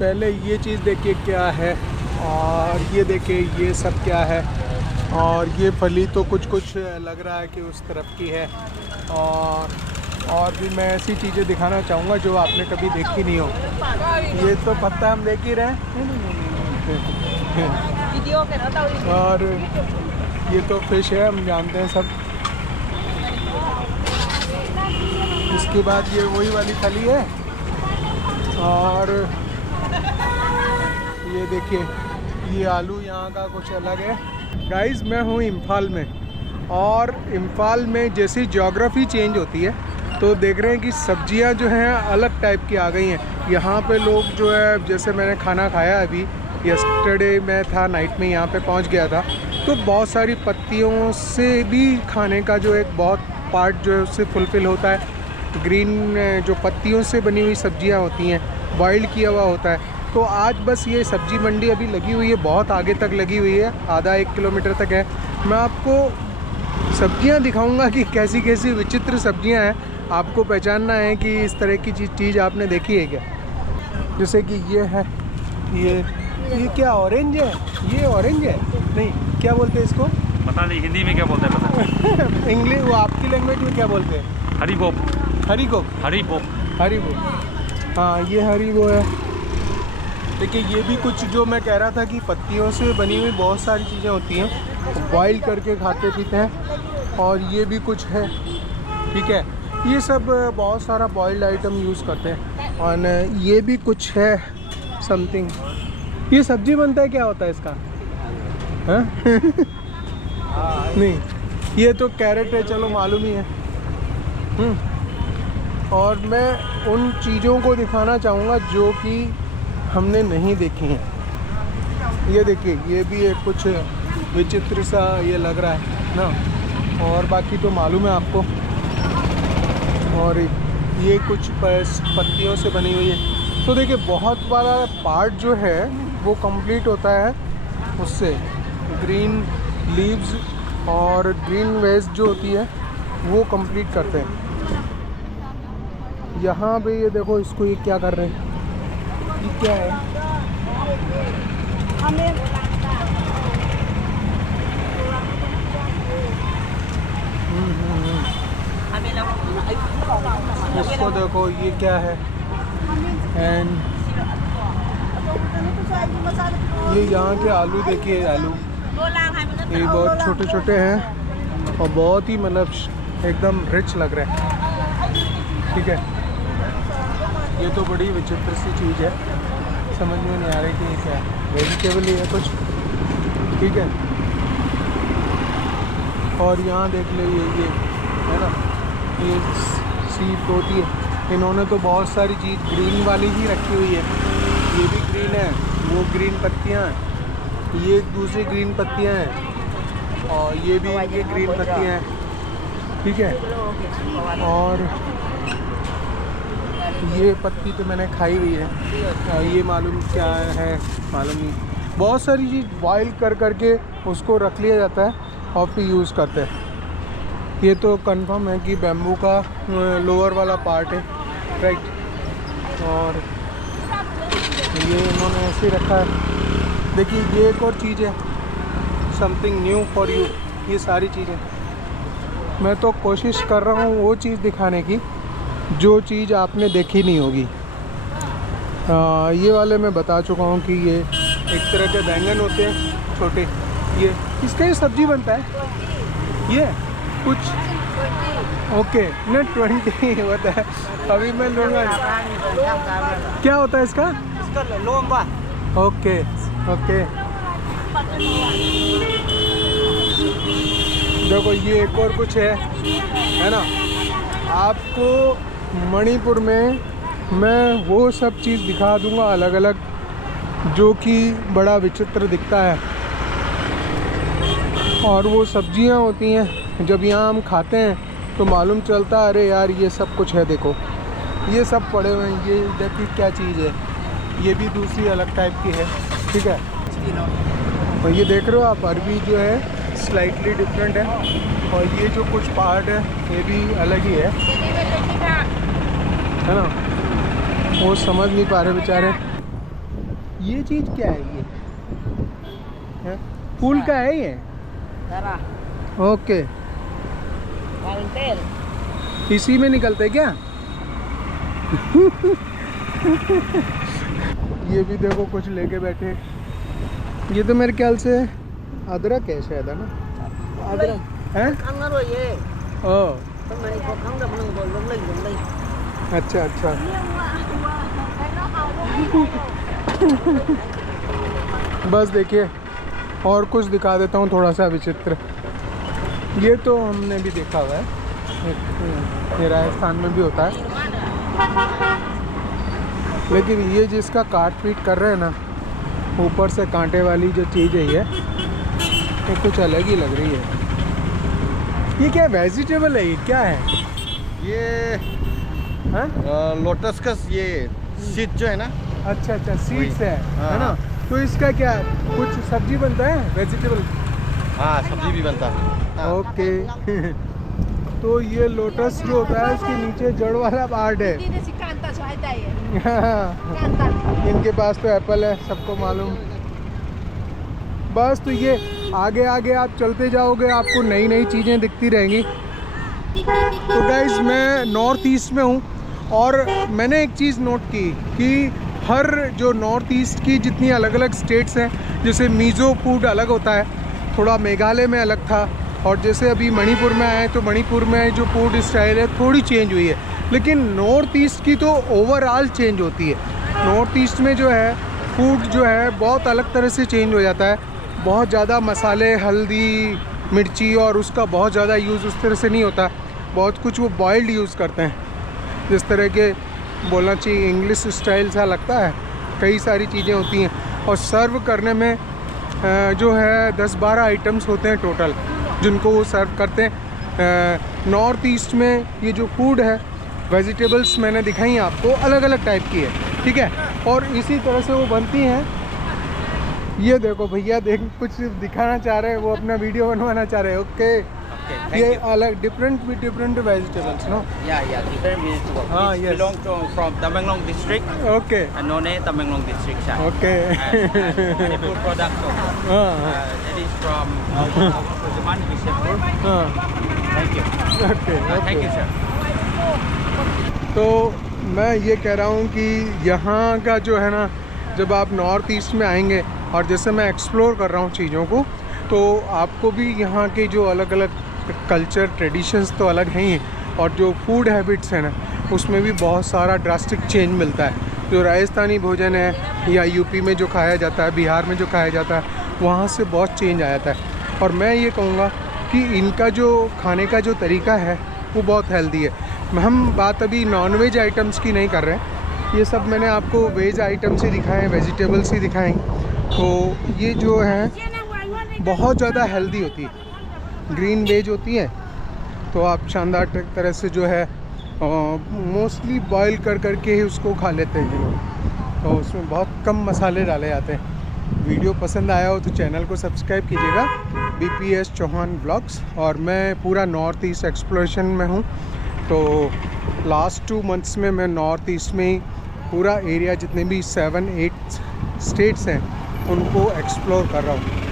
पहले ये चीज़ देखिए क्या है, और ये देखिए ये सब क्या है। और ये फली तो कुछ कुछ लग रहा है कि उस तरफ की है। और भी मैं ऐसी चीज़ें दिखाना चाहूँगा जो आपने कभी देखी नहीं हो। ये तो पत्ता हम देख ही रहे हैं। और ये तो फिश है, हम जानते हैं सब। इसके बाद ये वही वाली फली है। और ये देखिए ये आलू यहाँ का कुछ अलग है। गाइस मैं हूँ इम्फाल में, और इम्फाल में जैसी ज्योग्राफी चेंज होती है तो देख रहे हैं कि सब्जियां जो हैं अलग टाइप की आ गई हैं। यहाँ पे लोग जो है, जैसे मैंने खाना खाया अभी, यस्टरडे मैं था नाइट में यहाँ पे पहुँच गया था, तो बहुत सारी पत्तियों से भी खाने का जो एक बहुत पार्ट जो है उससे फुलफ़िल होता है। ग्रीन जो पत्तियों से बनी हुई सब्जियाँ होती हैं, बॉइल्ड किया हुआ होता है। तो आज बस ये सब्जी मंडी अभी लगी हुई है, बहुत आगे तक लगी हुई है, आधा 1 किलोमीटर तक है। मैं आपको सब्जियां दिखाऊंगा कि कैसी कैसी विचित्र सब्जियां हैं। आपको पहचानना है कि इस तरह की चीज़ आपने देखी है क्या। जैसे कि ये है, ये क्या ऑरेंज है? ये ऑरेंज है? नहीं, क्या बोलते हैं इसको? पता नहीं हिंदी में क्या बोलते हैं, पता इंग्लिश, वो आपकी लैंग्वेज में क्या बोलते हैं? हरीबोप। हरीबोप? हरीबोप। हरीबोप, हाँ ये हरीबो है। देखिए ये भी कुछ जो मैं कह रहा था कि पत्तियों से बनी हुई बहुत सारी चीज़ें होती हैं, बॉईल करके खाते पीते हैं। और ये भी कुछ है, ठीक है। ये सब बहुत सारा बॉइल्ड आइटम यूज़ करते हैं। और ये भी कुछ है समथिंग। ये सब्जी बनता है, क्या होता है इसका? हाँ? नहीं, ये तो कैरेट है, चलो मालूम ही है। और मैं उन चीज़ों को दिखाना चाहूँगा जो कि हमने नहीं देखी हैं। ये देखिए ये भी एक कुछ विचित्र सा ये लग रहा है ना, और बाकी तो मालूम है आपको। और ये कुछ पत्तियों से बनी हुई है। तो देखिए बहुत बड़ा पार्ट जो है वो कंप्लीट होता है उससे। ग्रीन लीव्स और ग्रीन वेस्ट जो होती है वो कंप्लीट करते हैं। यहाँ पे ये देखो, इसको ये क्या कर रहे हैं, ये क्या है? इसको देखो ये क्या है। एंड ये यहाँ के आलू देखिए, आलू ये बहुत छोटे छोटे हैं और बहुत ही मतलब एकदम रिच लग रहे हैं, ठीक है। ये तो बड़ी विचित्र सी चीज़ है, समझ में नहीं आ रही कि ये क्या है। वेजिटेबल ही है कुछ, ठीक है। और यहाँ देख लो ये है ना, ये सीप होती है। इन्होंने तो बहुत सारी चीज़ ग्रीन वाली ही रखी हुई है। ये भी ग्रीन है, वो ग्रीन पत्तियाँ हैं, ये दूसरी ग्रीन पत्तियाँ हैं, और ये भी ये ग्रीन पत्तियाँ हैं, ठीक है। और ये पत्ती तो मैंने खाई हुई है, ये मालूम क्या है मालूम नहीं। बहुत सारी चीज़ बॉईल कर करके उसको रख लिया जाता है और फिर यूज़ करते हैं। ये तो कंफर्म है कि बैम्बू का लोअर वाला पार्ट है, राइट। और ये इन्होंने ऐसे ही रखा है। देखिए ये एक और चीज़ है, समथिंग न्यू फॉर यू। ये सारी चीज़ें मैं तो कोशिश कर रहा हूँ वो चीज़ दिखाने की जो चीज़ आपने देखी नहीं होगी। ये वाले मैं बता चुका हूँ कि ये एक तरह के बैंगन होते हैं छोटे, ये इसका ये सब्जी बनता है। ये कुछ ओके न 20 होता है। अभी मैं लूँगा, क्या होता है इसका? लोंबा। ओके ओके, देखो ये एक और कुछ है ना। आपको मणिपुर में मैं वो सब चीज़ दिखा दूंगा अलग अलग जो कि बड़ा विचित्र दिखता है। और वो सब्जियां होती हैं, जब यहाँ हम खाते हैं तो मालूम चलता है अरे यार ये सब कुछ है। देखो ये सब पड़े हुए हैं, ये देखिए क्या चीज़ है, ये भी दूसरी अलग टाइप की है, ठीक है। और ये देख रहे हो आप, अरबी जो है स्लाइटली डिफरेंट है, और ये जो कुछ पार्ट है ये भी अलग ही है ना। वो समझ नहीं पा रहे बेचारे। ये चीज़ क्या है ये? हैं? फूल का है ये? Tara, okay, Valtel. इसी में निकलते क्या? ये भी देखो कुछ लेके बैठे। ये तो मेरे ख्याल से अदरक है शायद, है ना? अदरक है? Ang ano ye? ओह, Pag mani ko kang da mang bol lung lay. अच्छा अच्छा। बस देखिए, और कुछ दिखा देता हूँ थोड़ा सा विचित्र। ये तो हमने भी देखा हुआ है, ये राजस्थान में भी होता है, लेकिन ये जिसका काट पीट कर रहे हैं ना, ऊपर से कांटे वाली जो चीज़ है ये कुछ अलग ही लग रही है। ये क्या वेजिटेबल है, ये क्या है? ये हाँ? लोटस का ये सीड जो है ना, अच्छा अच्छा, सीड्स है हाँ, ना? हाँ। तो इसका क्या है, कुछ सब्जी बनता है वेजिटेबल? हाँ सब्जी भी बनता है। हाँ। ओके। तो ये लोटस जो होता है उसके नीचे जड़ वाला पार्ट है। Hindi na si Kanta so ay tayo. Kanta. इनके पास तो एप्पल है, सबको मालूम। बस तो ये आगे आगे आप चलते जाओगे, आपको नई नई चीज़ें दिखती रहेंगी। तो गाइस, मैं नॉर्थ ईस्ट में हूँ और मैंने एक चीज़ नोट की कि हर जो नॉर्थ ईस्ट की जितनी अलग अलग स्टेट्स हैं, जैसे मिज़ो फूड अलग होता है, थोड़ा मेघालय में अलग था, और जैसे अभी मणिपुर में आए तो मणिपुर में जो फूड स्टाइल है थोड़ी चेंज हुई है, लेकिन नॉर्थ ईस्ट की तो ओवरऑल चेंज होती है। नॉर्थ ईस्ट में जो है फूड जो है बहुत अलग तरह से चेंज हो जाता है। बहुत ज़्यादा मसाले, हल्दी, मिर्ची और उसका बहुत ज़्यादा यूज़ उस तरह से नहीं होता। बहुत कुछ वो बॉइल्ड यूज़ करते हैं, जिस तरह के बोलना चाहिए इंग्लिश स्टाइल सा लगता है। कई सारी चीज़ें होती हैं और सर्व करने में जो है 10-12 आइटम्स होते हैं टोटल, जिनको वो सर्व करते हैं। नॉर्थ ईस्ट में ये जो फूड है, वेजिटेबल्स मैंने दिखाई हैं आपको, अलग अलग टाइप की है, ठीक है, और इसी तरह से वो बनती हैं। ये देखो भैया, देख कुछ दिखाना चाह रहे हैं, वो अपना वीडियो बनवाना चाह रहे हैं। ओके, ये अलग different vegetables, no? Yeah, different vegetable. Ah, It yes. belong from Tamenglong district okay and None Tamenglong district side. Okay. And the food product also. हाँ That is from Kuzuman, Bishanpur. हाँ, Thank you. Okay Thank you, okay. sir. तो मैं ये कह रहा हूँ कि यहाँ का जो है ना, जब आप नॉर्थ ईस्ट में आएंगे और जैसे मैं एक्सप्लोर कर रहा हूँ चीज़ों को, तो आपको भी यहाँ के जो अलग अलग कल्चर, ट्रेडिशंस तो अलग हैं ही, और जो फूड हैबिट्स हैं ना, उसमें भी बहुत सारा ड्रास्टिक चेंज मिलता है। जो राजस्थानी भोजन है या यूपी में जो खाया जाता है, बिहार में जो खाया जाता है, वहाँ से बहुत चेंज आ जाता है। और मैं ये कहूँगा कि इनका जो खाने का जो तरीका है वो बहुत हेल्दी है। हम बात अभी नॉन-वेज आइटम्स की नहीं कर रहे हैं, ये सब मैंने आपको वेज आइटम्स ही दिखाए हैं, वेजिटेबल्स ही दिखाएँ। तो ये जो है बहुत ज़्यादा हेल्दी होती है, ग्रीन वेज होती है, तो आप शानदार तरह से जो है मोस्टली बॉईल करके ही उसको खा लेते हैं ये लोग। तो उसमें बहुत कम मसाले डाले जाते हैं। वीडियो पसंद आया हो तो चैनल को सब्सक्राइब कीजिएगा, BPS चौहान ब्लॉग्स। और मैं पूरा नॉर्थ ईस्ट एक्सप्लोरेशन में हूँ, तो लास्ट 2 मंथ्स में मैं नॉर्थ ईस्ट में ही पूरा एरिया, जितने भी 7-8 स्टेट्स हैं, उनको एक्सप्लोर कर रहा हूँ।